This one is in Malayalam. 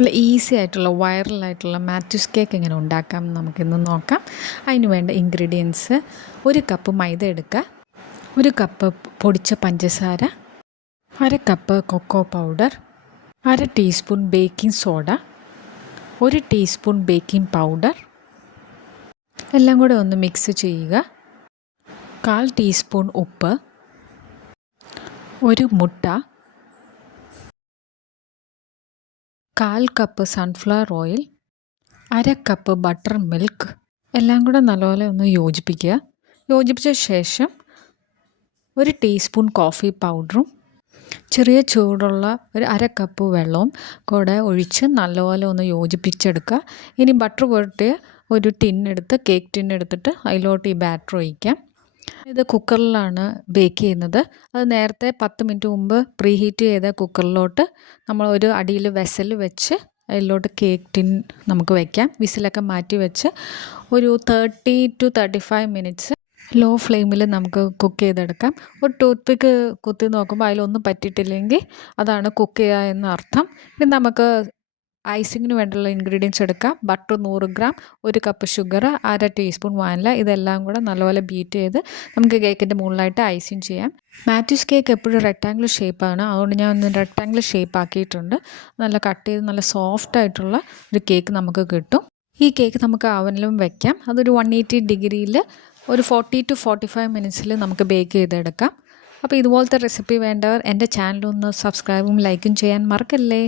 നല്ല ഈസി ആയിട്ടുള്ള വൈറലായിട്ടുള്ള മാത്യൂസ് കേക്ക് എങ്ങനെ ഉണ്ടാക്കാം നമുക്കിന്ന് നോക്കാം. അതിന് വേണ്ട ഇൻഗ്രീഡിയൻസ്: 1 കപ്പ് മൈദ എടുക്കുക, 1 കപ്പ് പൊടിച്ച പഞ്ചസാര, 1/2 cup cocoa powder, 1/2 teaspoon baking soda, 1 teaspoon baking powder. എല്ലാം കൂടെ ഒന്ന് മിക്സ് ചെയ്യുക. 1/4 ടീസ്പൂൺ ഉപ്പ്, 1 മുട്ട, 1/4 cup sunflower oil, 1/2 cup butter milk. എല്ലാം കൂടെ നല്ലപോലെ ഒന്ന് യോജിപ്പിക്കുക. യോജിപ്പിച്ച ശേഷം 1 ടീസ്പൂൺ കോഫി പൗഡറും ചെറിയ ചൂടുള്ള 1/2 കപ്പ് വെള്ളവും കൂടെ ഒഴിച്ച് നല്ലപോലെ ഒന്ന് യോജിപ്പിച്ചെടുക്കുക. ഇനി ബട്ടർ പുരട്ടിയ ഒരു ടിന്നെടുത്ത് കേക്ക് ടിന്നെടുത്തിട്ട് അതിലോട്ട് ഈ ബാറ്റർ ഒഴിക്കാം. ഇത് കുക്കറിലാണ് ബേക്ക് ചെയ്യുന്നത്. അത് നേരത്തെ 10 മിനിറ്റ് മുമ്പ് പ്രീ ഹീറ്റ് ചെയ്ത കുക്കറിലോട്ട് നമ്മൾ ഒരു അടിയിൽ വെസൽ വെച്ച് അതിലോട്ട് കേക്ക് ടിൻ നമുക്ക് വയ്ക്കാം. വിസിലൊക്കെ മാറ്റി വെച്ച് ഒരു 30 to 35 മിനിറ്റ്സ് ലോ ഫ്ലെയിമിൽ നമുക്ക് കുക്ക് ചെയ്തെടുക്കാം. ഒരു ടൂത്ത് പിക്ക് കുത്തി നോക്കുമ്പോൾ അതിലൊന്നും പറ്റിയിട്ടില്ലെങ്കിൽ അതാണ് കുക്ക് ചെയ്യുക എന്നർത്ഥം. ഇനി നമുക്ക് ഐസിങ്ങിന് വേണ്ടിയുള്ള ഇൻഗ്രീഡിയൻസ് എടുക്കാം. Butter 100 gram, 1 cup sugar, 1/2 teaspoon vanilla. ഇതെല്ലാം കൂടെ നല്ലപോലെ ബീറ്റ് ചെയ്ത് നമുക്ക് കേക്കിൻ്റെ മുകളിലായിട്ട് ഐസിങ് ചെയ്യാം. മാത്യൂസ് കേക്ക് എപ്പോഴും റെക്റ്റാങ്കുലർ ഷേപ്പാണ്, അതുകൊണ്ട് ഞാൻ ഒന്ന് റെക്റ്റാങ്കുലർ ഷേപ്പ് ആക്കിയിട്ടുണ്ട്. നല്ല കട്ട് ചെയ്ത് നല്ല സോഫ്റ്റ് ആയിട്ടുള്ള ഒരു കേക്ക് നമുക്ക് കിട്ടും. ഈ കേക്ക് നമുക്ക് അവനിലും വെക്കാം. അതൊരു 180 ഡിഗ്രിയിൽ ഒരു 40 to 45 മിനിറ്റ്സിൽ നമുക്ക് ബേക്ക് ചെയ്തെടുക്കാം. അപ്പോൾ ഇതുപോലത്തെ റെസിപ്പി വേണ്ടവർ എൻ്റെ ചാനലൊന്ന് സബ്സ്ക്രൈബും ലൈക്കും ചെയ്യാൻ മറക്കല്ലേ.